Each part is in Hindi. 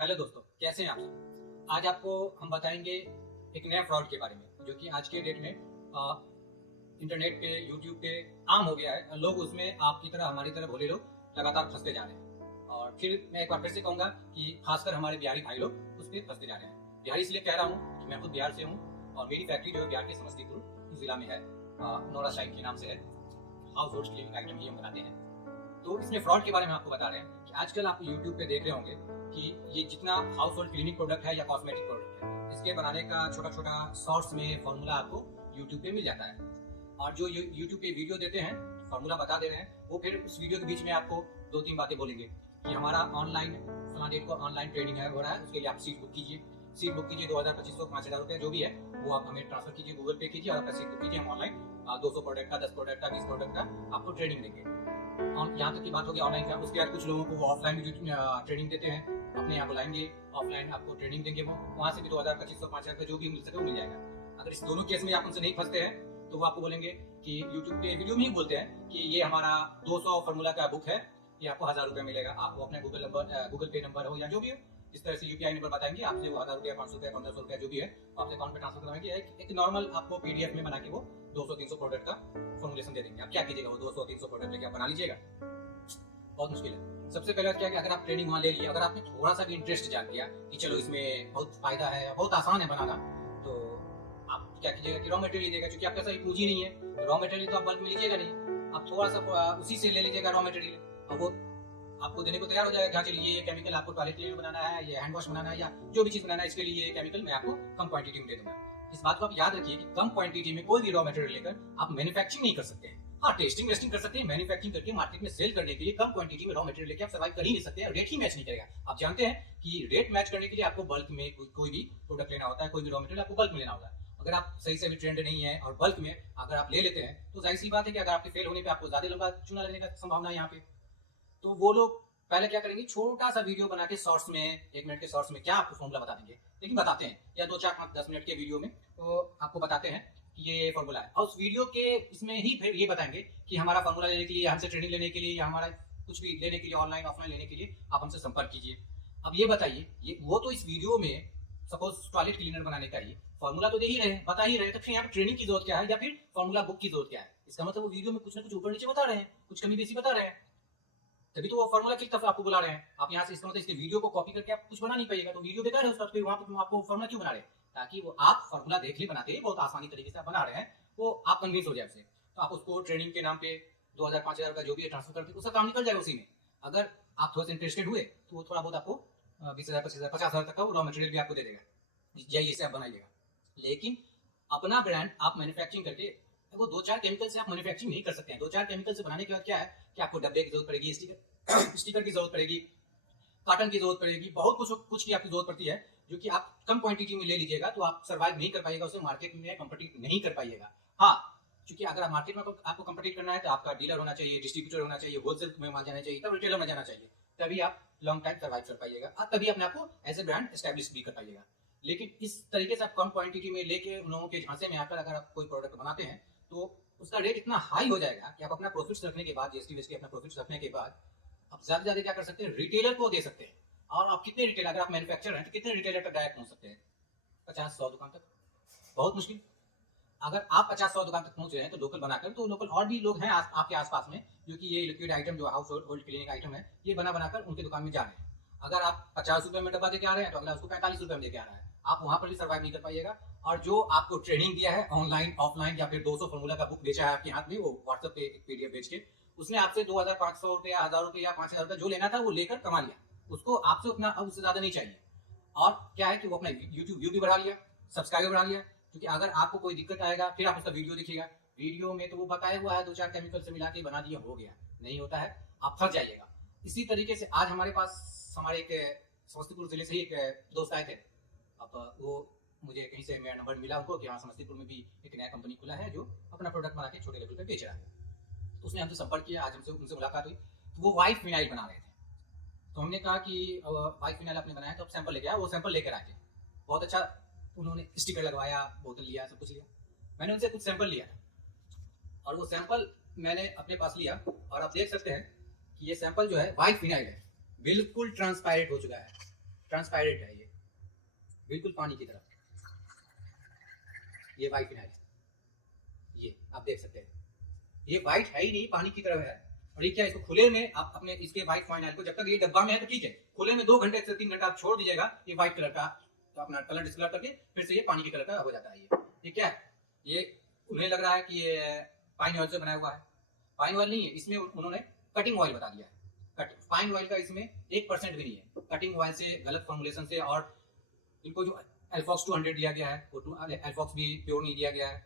हेलो दोस्तों, कैसे हैं आप सब। आज आपको हम बताएंगे एक नया फ्रॉड के बारे में जो कि आज के डेट में इंटरनेट पे यूट्यूब पे आम हो गया है। लोग उसमें आपकी तरह हमारी तरह भोले लोग लगातार फंसते जा रहे हैं। और फिर मैं एक बार फिर से कहूंगा कि खासकर हमारे बिहारी भाई लोग उस पर फंसते जा रहे हैं। बिहारी इसलिए कह रहा हूँ कि मैं खुद बिहार से हूँ और मेरी फैक्ट्री जो है बिहार के समस्तीपुर जिला में है, नोरा शाइन के नाम से है। हाउस होल्ड क्लीनिंग आइटम ही हम बनाते हैं। तो इसमें फ्रॉड के बारे में आपको बता रहे हैं कि आजकल आप यूट्यूब पे देख रहे होंगे कि ये जितना हाउस होल्ड क्लीनिंग प्रोडक्ट है या कॉस्मेटिक प्रोडक्ट है, इसके बनाने का छोटा छोटा शॉर्ट्स में फॉर्मूला आपको यूट्यूब पे मिल जाता है। और जो यूट्यूब पे वीडियो देते हैं, फॉर्मूला बता दे रहे हैं, वो फिर उस वीडियो के बीच में आपको दो तीन बातें बोलेंगे कि हमारा ऑनलाइन फलाना डेट को ऑनलाइन ट्रेनिंग है हो रहा है, उसके लिए आप सीट बुक कीजिए। सीट बुक कीजिए 2000, 2500, 5000 रुपये जो भी है वो आप हमें ट्रांसफर कीजिए, गूगल पे कीजिए और अपना सीट बुक कीजिए। हम ऑनलाइन 200 प्रोडक्ट का, 10 प्रोडक्ट का, 20 प्रोडक्ट का आपको ट्रेनिंग देंगे। और यहाँ तक की बात होगी ऑनलाइन का। उसके बाद कुछ लोगों को वो ऑफलाइन भी ट्रेनिंग देते हैं, अपने यहाँ बुलाएंगे, ऑफलाइन आपको ट्रेनिंग देंगे, वो वहाँ से भी 2000, 2500, 5000 का जो भी मिल सके वो मिल जाएगा। अगर इस दोनों केस में आप उनसे नहीं फंसते हैं तो वो आपको बोलेंगे कि यूट्यूब पे वीडियो में ही बोलते हैं कि ये हमारा 200 फार्मूला का बुक है, ये आपको 1000 रुपये मिलेगा। आप वो अपना गूगल पे नंबर हो या जो भी हो, इस तरह से यूपीआई नंबर बताएंगे, आपसे वो 1000 रुपया, 500 रुपया, 1500 रुपया जो भी है आपसे अकाउंट में ट्रांसफर करवाएंगे। एक नॉर्मल आपको पीडीएफ में बना के वो 200-300 प्रोडक्ट का फॉर्मुलेशन दे देंगे। आप क्या कीजिएगा, वो 200-300 प्रोडक्ट लेके आप बना लीजिएगा। बहुत मुश्किल है। सबसे पहले क्या है कि अगर आप ट्रेनिंग वहाँ ले लिए, अगर आपने थोड़ा सा भी इंटरेस्ट जाग गया कि चलो इसमें बहुत फायदा है, बहुत आसान है बनाना, तो आप क्या कीजिएगा कि रॉ मटेरियल लीजिएगा। क्योंकि आपके पास पूंजी नहीं है तो रॉ मटेरियल तो आप बल्क में लीजिएगा नहीं, आप थोड़ा सा उसी से ले लीजिएगा रॉ मटेरियल, और वो आपको देने को तैयार हो जाएगा। चलिए ये केमिकल आपको टॉयलेट क्लीनर बनाना है, ये हैंड वॉश बनाना है, या जो भी चीज बनाना है, इसके लिए ये केमिकल मैं आपको कम क्वांटिटी में दे दूंगा। इस बात को आप याद रखिए कि कम क्वांटिटी में कोई भी रॉ मटेरियल लेकर आप मैन्युफैक्चरिंग नहीं कर सकते हैं। हाँ, टेस्टिंग वेस्टिंग कर सकते हैं, मैन्युफैक्चरिंग करके मार्केट में सेल करने के लिए कम क्वांटिटी में रॉ मटेरियल लेके आप सर्वाइव कर ही नहीं सकते हैं। रेट ही मैच नहीं करेगा। आप जानते हैं कि रेट मैच करने के लिए आपको बल्क में कोई भी प्रोडक्ट लेना होता है, कोई भी रॉ मटेरियल आपको बल्क में लेना होगा। अगर आप सही से भी ट्रेंड नहीं है और बल्क में अगर आप ले लेते हैं तो जाहिर सी बात है कि अगर आपके फेल होने पे आपको ज्यादा लंबा चूना लगने का संभावना है यहाँ पे। तो वो लोग पहले क्या करेंगे, छोटा सा वीडियो बना के शॉर्ट्स में, 1 मिनट के शॉर्ट्स में क्या आपको फॉर्मूला बता देंगे, लेकिन बताते हैं, या 2, 4, 5, 10 मिनट के वीडियो में तो आपको बताते हैं कि ये फॉर्मूला है। और उस वीडियो के इसमें ही फिर ये बताएंगे कि हमारा फॉर्मूला लेने के लिए, हमसे ट्रेनिंग लेने के लिए, या हमारा कुछ भी लेने के लिए, ऑनलाइन ऑफलाइन लेने के लिए आप हमसे संपर्क कीजिए। अब ये बताइए, ये वो तो इस वीडियो में सपोज टॉयलेट क्लीनर बनाने का ही फॉर्मूला तो दे ही रहे हैं, बता ही रहे हैं, तो फिर यहाँ पे ट्रेनिंग की जरूरत क्या है, या फिर फॉर्मूला बुक की जरूरत क्या है। इसका मतलब वो वीडियो में कुछ ना कुछ ऊपर नीचे बता रहे हैं, कुछ कमी बेसी बता रहे हैं, तभी तो वो फॉर्मूला की तरफ आपको बुला रहे हैं। आप यहाँ से इसका मतलब इसके वीडियो को कॉपी करके आप कुछ बना नहीं पाइएगा, तो वीडियो बेकार है उसका, तो वहां पे आपको फॉर्मूला क्यों बना रहे हैं, ताकि वो आप फॉर्मूला देख ले बनाते हैं, बहुत आसानी तरीके से आप बना रहे हैं, वो आप कन्विंस हो जाए उससे। तो आप उसको ट्रेनिंग के नाम पे 2000, 5000 का जो भी ट्रांसफर करके उसका काम निकल जाएगा उसी में। अगर आप थोड़ा सा इंटरेस्टेड हुए तो वो थोड़ा बहुत आपको 20,000, 25,000, 50,000 तक का वो रॉ मटेरियल भी आपको दे देगा, जाइए इसे आप बनाइएगा। लेकिन अपना ब्रांड आप मैन्युफैक्चरिंग करके, वो 2-4 केमिकल से आप मैन्युफैक्चरिंग नहीं कर सकते हैं। 2-4 केमिकल से बनाने के बाद क्या है कि आपको डब्बे की जरूरत पड़ेगी, स्टिकर की जरूरत पड़ेगी, कार्टन की जरूरत पड़ेगी, बहुत कुछ की आपकी जरूरत पड़ती है, जो कि आप कम क्वांटिटी में ले लीजिएगा तो आप सर्वाइव नहीं कर पाइएगा, उसे मार्केट में कम्पिटिट नहीं कर पाइएगा। हाँ, क्योंकि अगर आप मार्केट में आपको कम्पिटिट करना है तो आपका डीलर होना चाहिए, डिस्ट्रीब्यूटर होना चाहिए, होलसेल में माल जाना चाहिए, तब रिटेलर में जाना चाहिए, तभी आप लॉन्ग टाइम सर्वाइव कर पाइएगा और तभी अपने आपको एज ए ब्रांड एस्टेब्लिश भी कर पाइएगा। लेकिन इस तरीके से आप कम क्वांटिटी में लेके उन लोगों के झांसे में आकर अगर आप कोई प्रोडक्ट बनाते हैं तो उसका रेट इतना हाई हो जाएगा कि आप अपना प्रॉफिट्स रखने के बाद, जीएसटी वेस्ट के अपना प्रॉफिट्स रखने के बाद आप ज्यादा ज्यादा क्या कर सकते हैं, रिटेलर को दे सकते हैं। और आप कितने रिटेलर, अगर आप मैन्युफैक्चरर हैं तो कितने रिटेलर तक डायरेक्ट पहुंच सकते हैं, 50-100 दुकान तक, बहुत मुश्किल। अगर आप 50-100 दुकान तक पहुंच रहे हैं तो लोकल बनाकर, तो लोकल और भी लोग हैं आपके आसपास में जो कि ये लिक्विड आइटम जो हाउस होल्ड क्लीनिंग आइटम है ये बनाकर उनकी दुकान में जा रहे हैं। अगर आप 50 रुपए में डब्बा देके आ रहे हैं तो अगला उसको 45 रुपए में देके आ रहा है, आप वहां पर भी सर्वाइव नहीं कर पाइएगा। और जो आपको ट्रेनिंग दिया है ऑनलाइन ऑफलाइन, या फिर 200 फॉर्मूला का बुक बेचा है आपके हाथ में, वो व्हाट्सएप पे एक पीडीएफ बेच के उसने आपसे 2500 रुपया, 1000 रुपया, 5000 रुपया जो लेना था वो लेकर कमा लिया, उसको आपसे उतना अब उससे ज्यादा नहीं चाहिए। और क्या है कि वो अपना यूट्यूब व्यू भी बढ़ा लिया, सब्सक्राइबर बढ़ा लिया। क्योंकि अगर आपको कोई दिक्कत आएगा फिर आप उसका वीडियो देखिएगा, वीडियो में तो वो बताया हुआ है 2-4 केमिकल से मिला के बना दिया, हो गया, नहीं होता है, आप फंस जाइएगा। इसी तरीके से आज हमारे पास हमारे एक समस्तीपुर जिले से ही एक दोस्त आए थे। अब वो मुझे कहीं से मेरा नंबर मिला उनको कि हाँ समस्तीपुर में भी एक नया कंपनी खुला है जो अपना प्रोडक्ट बना के छोटे लेवल पे बेच रहा है। तो उसने हमसे संपर्क किया, आज हमसे उनसे मुलाकात हुई, तो वो वाइट फिनाइल बना रहे थे। तो हमने कहा कि वाइट फिनाइल आपने बनाया तो आप सैंपल लेके आए, वो सैंपल लेकर आए थे, बहुत अच्छा, उन्होंने स्टिकर लगवाया, बोतल लिया, सब कुछ लिया। मैंने उनसे कुछ सैंपल लिया और वो सैंपल मैंने अपने पास लिया और आप देख सकते हैं कि ये सैंपल जो है वाइट फिनाइल है, बिल्कुल ट्रांसपेरेंट हो चुका है। ट्रांसपेरेंट है, ये बिल्कुल पानी की तरह। ये वाइट फिनाइल, ये आप देख सकते हैं, ये वाइट है ही नहीं, पानी की तरह है। और ये क्या, इसको खुले में आप अपने इसके वाइट फिनाइल को, जब तक ये डब्बा में है तो ठीक है, खुले में 2 घंटे से 3 घंटा आप छोड़ दीजिएगा, ये वाइट कलर का तो अपना कलर डिस्कलर करके फिर से ये पानी की कलर का हो जाता है। ये क्या है, ये उन्हें लग रहा है कि ये पाइन ऑयल से बनाया हुआ है। पाइन ऑयल नहीं है, इसमें उन्होंने कटिंग ऑयल बता दिया है। पाइन ऑयल का इसमें 1% भी नहीं है। कटिंग ऑयल से, गलत फॉर्मुलेशन से, और इनको जो अल्फॉक्स 200 दिया गया है, वो अल्फॉक्स भी प्योर नहीं दिया गया है।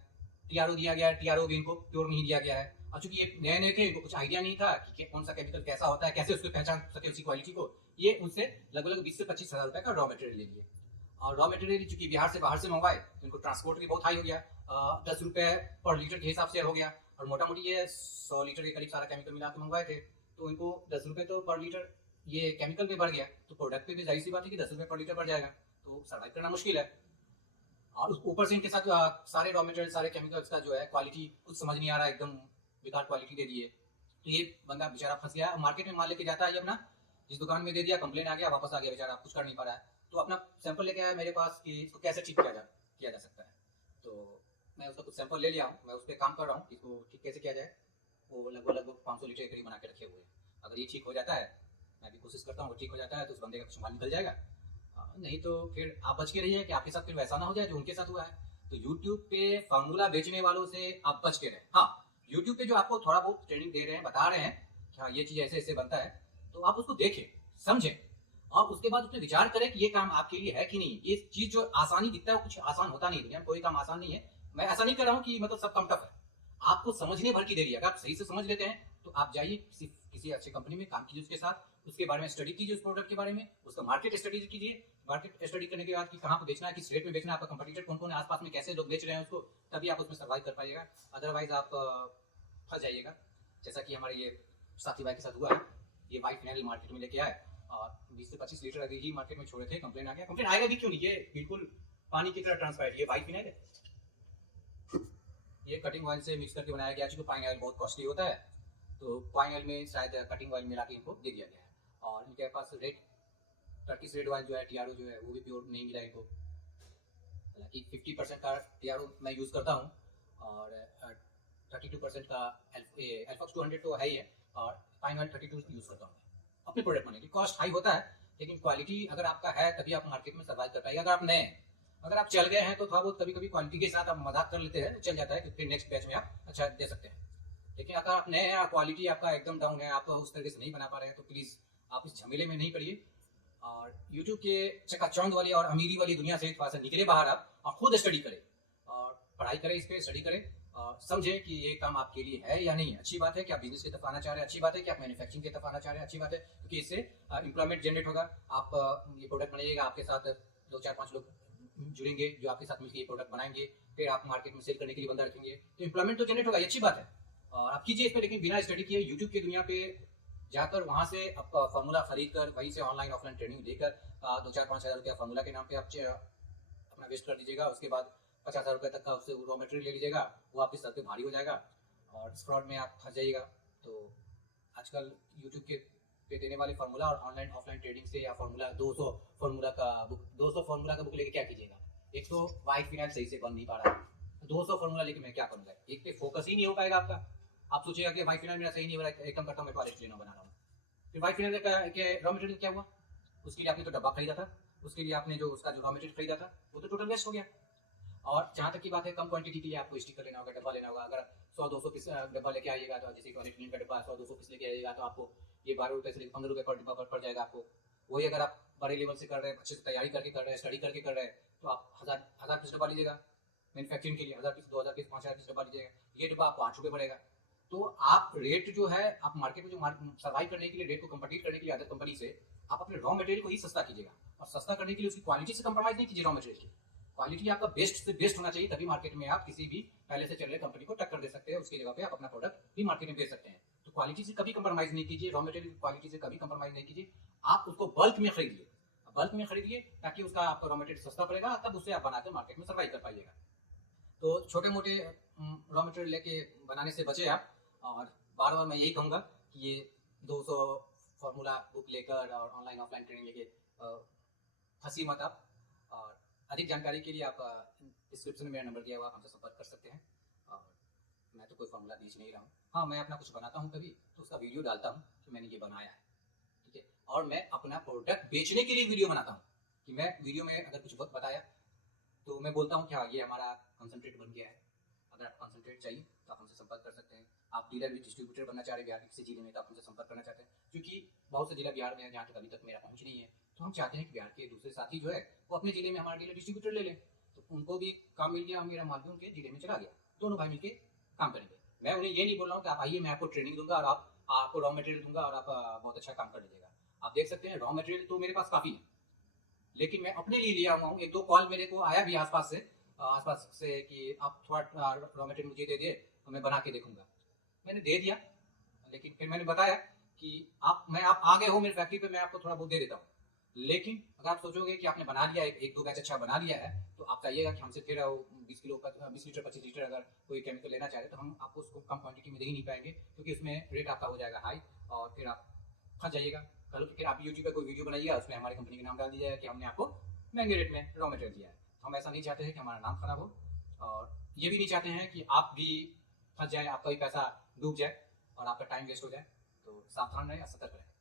टीआरओ दिया गया है, टीआरओ भी इनको प्योर नहीं दिया गया है। और चूंकि ये नए नए थे, इनको कुछ आइडिया नहीं था कि कौन सा केमिकल कैसा होता है, कैसे उसको पहचान सके उसकी क्वालिटी को, ये उनसे लगभग 20 से 25 हज़ार रुपए का रॉ मटेरियल ले लिए। और रॉ मटेरियल चूंकि बिहार से बाहर से मंगवाए तो इनको ट्रांसपोर्ट भी बहुत हाई हो गया, 10 रुपए पर लीटर के हिसाब से हो गया। और मोटा मोटी ये 100 लीटर के करीब सारा केमिकल मिला के मंगवाए थे, तो इनको 10 रुपए तो पर लीटर ये केमिकल पे बढ़ गया, तो प्रोडक्ट पे भी जाहिर सी बात है कि 10 रुपए पर लीटर बढ़ जाएगा, तो सर्वाइव करना मुश्किल है। और ऊपर से इनके साथ सारे रॉ मटेरियल, सारे केमिकल्स का जो है क्वालिटी कुछ समझ नहीं आ रहा है, एकदम बेकार क्वालिटी दे दी है। तो ये बंदा बेचारा फंस गया, मार्केट में माल लेके जाता है, ये अपना जिस दुकान में दे दिया, कंप्लेन आ गया, वापस आ गया बेचारा, कुछ कर नहीं पा रहा है। तो अपना सैंपल लेके आया मेरे पास कि इसको कैसे ठीक किया जा सकता है। तो मैं उसका कुछ सैंपल ले लिया हूँ, मैं उस पर काम कर रहा हूँ, इसको ठीक कैसे किया जाए। वो लगभग 500 लीटर के करीब बना के रखे हुए हैं। अगर ये ठीक हो जाता है, मैं भी कोशिश करता हूँ, ठीक हो जाता है तो उस बंदे का कुछ माल निकल जाएगा। नहीं तो फिर आप बच के रहिए कि आपके साथ फिर वैसा ना हो जाए जो उनके साथ हुआ है। तो YouTube पे फार्मूला बेचने वालों से आप बच के रहें। हाँ, YouTube पे जो आपको थोड़ा बहुत ट्रेनिंग दे रहे हैं, बता रहे हैं कि हाँ ये चीज़ ऐसे ऐसे बनता है, तो आप उसको देखें, समझें, और उसके बाद उसमें विचार करें कि ये काम आपके लिए है कि नहीं। ये चीज़ जो आसानी दिखता है वो कुछ आसान होता नहीं है, दुनिया में कोई काम आसान नहीं है। मैं ऐसा नहीं कर रहा हूँ कि मतलब सब काम टफ है, आपको समझने भर की देरी है। अगर आप सही से समझ लेते हैं तो आप जाइए किसी अच्छी कंपनी में काम कीजिए, उसके साथ उसके बारे में स्टडी कीजिए, उस प्रोडक्ट के बारे में, उसका मार्केट स्टडी कीजिए। मार्केट स्टडी करने के बाद कि कहाँ पे बेचना है, किस रेट में बेचना है, आपका कंपटीटर कौन कौन है, आसपास में कैसे लोग बेच रहे हैं उसको, तभी आप उसमें सर्वाइव कर पाइएगा। अदरवाइज आप फंस जाइएगा, जैसा कि हमारे ये साथी भाई के साथ हुआ है। ये वाइट फिनाइल मार्केट में लेके आए और 20 से 25 लीटर अभी ही मार्केट में छोड़े थे, कंप्लेन आ गया। कंप्लेन आएगा भी क्यों नहीं, ये बिल्कुल पानी की तरह ट्रांसपेरेंट, ये वाइट फिनाइल है। ये कटिंग ऑयल से मिक्स करके बनाया गया, क्योंकि पाइन ऑयल बहुत कॉस्टली होता है, तो पाइन ऑयल में शायद कटिंग ऑयल मिला के इनको दे दिया गया है। और इनके पास टर्किश रेड ऑयल जो है, टीआरओ जो है, वो भी प्योर नहीं मिला इनको। हालांकि 50% का टीआरओ मैं यूज़ करता हूँ, और 32% का अल्फॉक्स 200 तो है ही है, और पाइन ऑयल 32 यूज़ करता हूँ अपने प्रोडक्ट बनाने के। कॉस्ट हाई होता है, लेकिन क्वालिटी अगर आपका है तभी आप मार्केट में सर्वाइव कर पाएंगे। अगर आप नए हैं, अगर आप चल गए हैं तो थोड़ा बहुत कभी कभी क्वालिटी के साथ आप मजाक कर लेते हैं, चल जाता है, फिर नेक्स्ट बैच में आप अच्छा दे सकते हैं। लेकिन अगर आप नए हैं, क्वालिटी आपका एकदम डाउन है, आप उस तरीके से नहीं बना पा रहे हैं, तो प्लीज़ आप इस झमेले में नहीं पड़िए, और YouTube के चकाचौंध वाली और अमीरी वाली दुनिया से थोड़ा सा निकले बाहर आप, और खुद स्टडी करें और पढ़ाई करें, इस पर स्टडी करें और समझें कि ये काम आपके लिए है या नहीं। अच्छी बात है कि आप बिजनेस की तरफ आना चाह रहे हैं, अच्छी बात है कि आप मैन्युफैक्चरिंग की तरफ आना चाह रहे हैं, अच्छी बात है, क्योंकि इससे एम्प्लॉयमेंट जनरेट होगा। आप ये प्रोडक्ट बनाइएगा, आपके साथ 2 4 5 लोग जुड़ेंगे जो आपके साथ मिलकर ये प्रोडक्ट बनाएंगे, फिर आप मार्केट में सेल करने के लिए बंदा रखेंगे, तो एम्प्लॉयमेंट तो जनरेट होगा, ये अच्छी बात है। और आप कीजिए इस पर, लेकिन बिना स्टडी किए यूट्यूब की दुनिया पे जाकर वहाँ से आप फार्मूला खरीद कर वहीं से ऑनलाइन ऑफलाइन ट्रेनिंग देकर 2 4 5 हज़ार रुपया फार्मूला के नाम पे आप अपना वेस्ट कर दीजिएगा। उसके बाद 50,000 रुपये तक का उससे रॉ मटेरियल ले लीजिएगा, वो आपके सर पे भारी हो जाएगा और इस फ्रॉड में आप फंस जाइएगा। तो आजकल यूट्यूब के पे देने वाले फार्मूला और ऑनलाइन ऑफलाइन ट्रेडिंग से, या फार्मूला 200 फार्मूला का बुक लेके क्या कीजिएगा। एक तो वाइट फिनाइल सही से बन नहीं पा रहा है, 200 फार्मूला लेके मैं क्या करूँगा, एक पे फोकस ही नहीं हो पाएगा आपका। आप सोचिएगा कि वाइट फिनाइल मेरा सही नहीं हो रहा है, एक काम करता हूँ मैं टॉयलेट क्लीनर बना रहा हूँ। फिर वाइट फिनाइल के रॉ मटेरियल क्या हुआ, उसके लिए आपने तो डब्बा खरीदा था, उसके लिए आपने जो उसका जो रॉ मटेरियल खरीदा था वो तो टोटल वेस्ट हो गया। और जहाँ तक की बात है, कम क्वांटिटी के लिए आपको स्टिकर लेना होगा, डब्बा लेना होगा। अगर 100-200 पीस डब्बा लेके आइएगा, तो जैसे टॉयलेट क्लीन का डब्बा 100-200 पीस लेके आइएगा, तो आपको ये 12 रुपये से लेकर 15 रुपये पर डब्बा पड़ जाएगा आपको। वही अगर आप बड़े लेवल से कर रहे हैं, अच्छे से तैयारी करके कर रहे हैं, स्टडी करके कर रहे हैं, तो आप हज़ार पीस डब्बा लीजिएगा मैन्युफैक्चरिंग के लिए, 1000 पीस 2000 पीस 5000 पीस डब्बा लीजिएगा, ये डब्बा आपको 8 रुपये पड़ेगा। तो आप रेट जो है, आप मार्केट में जो सर्वाइव करने के लिए, रेट को कम्पीट करने के लिए अदर कंपनी से, आप अपने रॉ मटेरियल को ही सस्ता कीजिएगा। और सस्ता करने के लिए उसकी क्वालिटी से कंप्रोमाइज नहीं कीजिए, रॉ मटेरियल की क्वालिटी आपका बेस्ट से बेस्ट होना चाहिए, तभी मार्केट में आप किसी भी पहले से चल रहे कंपनी को टक्कर दे सकते हैं, उसकी जगह पे आप अपना प्रोडक्ट भी मार्केट में बेच सकते हैं। तो क्वालिटी से कभी कंप्रोमाइज नहीं कीजिए, रॉ मटेरियल की क्वालिटी से कभी कंप्रोमाइज नहीं कीजिए। आप उसको बल्क में खरीदिए, बल्क में खरीदिए, ताकि उसका आपका रॉ मटेरियल सस्ता पड़ेगा, तब उससे आप बनाकर मार्केट में सर्वाइव कर पाइएगा। तो छोटे मोटे रॉ मटेरियल लेके बनाने से बचे आप। और बार बार मैं यही कहूँगा कि ये 200 फार्मूला बुक लेकर और ऑनलाइन ऑफलाइन ट्रेनिंग लेके फंसी मत आप। और अधिक जानकारी के लिए आप डिस्क्रिप्शन में मेरा नंबर दिया हुआ, आप हमसे संपर्क कर सकते हैं। और मैं तो कोई फॉर्मूला बेच नहीं रहा हूँ, हाँ मैं अपना कुछ बनाता हूँ कभी तो उसका वीडियो डालता हूँ कि मैंने ये बनाया है, ठीक है। और मैं अपना प्रोडक्ट बेचने के लिए वीडियो बनाता हूँ कि मैं वीडियो में अगर कुछ बताया तो मैं बोलता हूँ कि हाँ ये हमारा कंसंट्रेट बन गया है, अगर आपको कंसंट्रेट चाहिए तो आप हमसे संपर्क कर सकते हैं। आप डीलर भी डिस्ट्रीब्यूटर बनना चाह रहे हैं बिहार के किसी जिले में तो आप हमसे संपर्क करना चाहते हैं, क्योंकि बहुत से जिला बिहार में है जहाँ तक अभी तक मेरा पहुँच नहीं है। तो हम चाहते हैं कि बिहार के दूसरे साथी जो है वो अपने जिले में हमारा डीलर डिस्ट्रीब्यूटर ले लें, तो उनको भी काम मिल गया, मेरा माल भी उनके जिले में चला गया, दोनों भाई मिलकर काम करेंगे। मैं उन्हें ये नहीं बोल रहा हूँ कि आप आइए मैं आपको ट्रेनिंग दूंगा और आपको रॉ मटेरियल दूंगा और आप बहुत अच्छा काम कर लीजिएगा। आप देख सकते हैं रॉ मटेरियल तो मेरे पास काफ़ी है, लेकिन मैं अपने लिए लिया हुआ हूँ। एक दो कॉल मेरे को आया भी आसपास से कि आप थोड़ा रॉ मटेरियल मुझे दे दिए तो मैं बना के देखूंगा। मैंने दे दिया, लेकिन फिर मैंने बताया कि आप आ गए हो मेरी फैक्ट्री पे, मैं आपको थोड़ा बहुत दे देता हूँ। लेकिन अगर आप सोचोगे कि आपने बना लिया, एक दो बैच अच्छा बना लिया है, तो आप चाहिएगा कि हमसे फिर 20 लीटर 25 लीटर अगर कोई केमिकल लेना चाहे तो हम आपको उसको कम क्वांटिटी में दे ही नहीं पाएंगे, क्योंकि उसमें रेट आपका हो जाएगा हाई और फिर आप फंस जाइएगा। कल फिर आप यूट्यूब पे कोई वीडियो बनाइएगा, उसमें हमारी कंपनी का नाम डाल दीजिएगा कि हमने आपको महंगे रेट में रॉ मटेरियल दिया है। हम ऐसा नहीं चाहते हैं कि हमारा नाम खराब हो, और ये भी नहीं चाहते हैं कि आप भी फंस जाए, आपका भी पैसा डूब जाए और आपका टाइम वेस्ट हो जाए। तो सावधान रहें, सतर्क रहें।